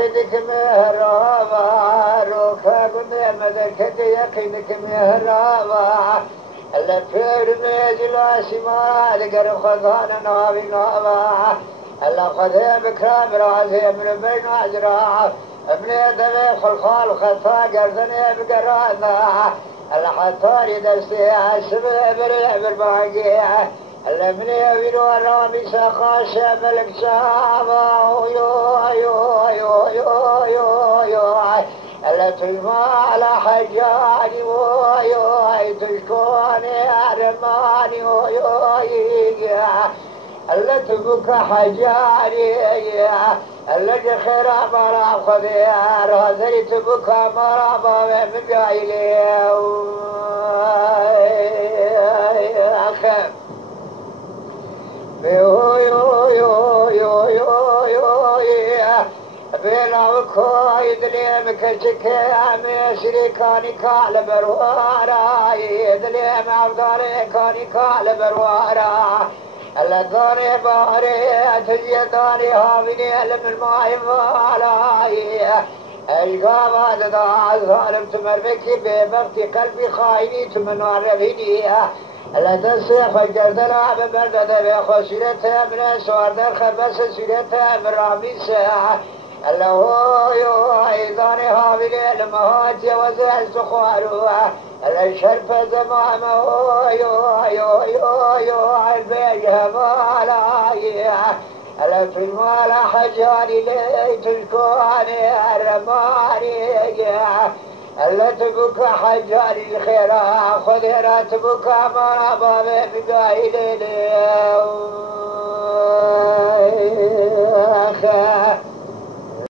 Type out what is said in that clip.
يخدك مهرابا روكا قد مدكك يخدك مهرابا اللي في مجلس ما لقر خذانا نابي نابا اللي خذ بكرام راسي من بين أجراع ابن دليل خلخال خطا قرزني بقرانا اللي حطاني دستي السبع بريع بالباقي اللي من يبينو الرامي ساقاش ملك سابا يو يو يو يو يو يو اللي تجمع على حجاني ويو تشكوني أرماني يو اللي تبكى حجاني اللي جخير مرا خذيار هذي تبكى مرا من جايلي أخي يو يو يو يو يو يو بلا وكايد لي مكشكامي شريكاني كال بروارا يدلي معبدالي كاني كال بروارا اللذاني باري تجيداني هامني لم الماء والاي القابة دا ظالم تمربكي بمفتي قلبي خايني تمنوار ربيني لدسي خجر دلع بمردد بخسيرته من سوار در خبس سيرته من راميسه الله يو ايضاني هابلي المهات وزع الزخواروه الشرف زمامه يو يو يو يو البيجه مالايه ألا في المال حجاني لي تشكوني الرماني ألا تبكى حجاني الخيرا خذ راتبك ما بابي بقايلي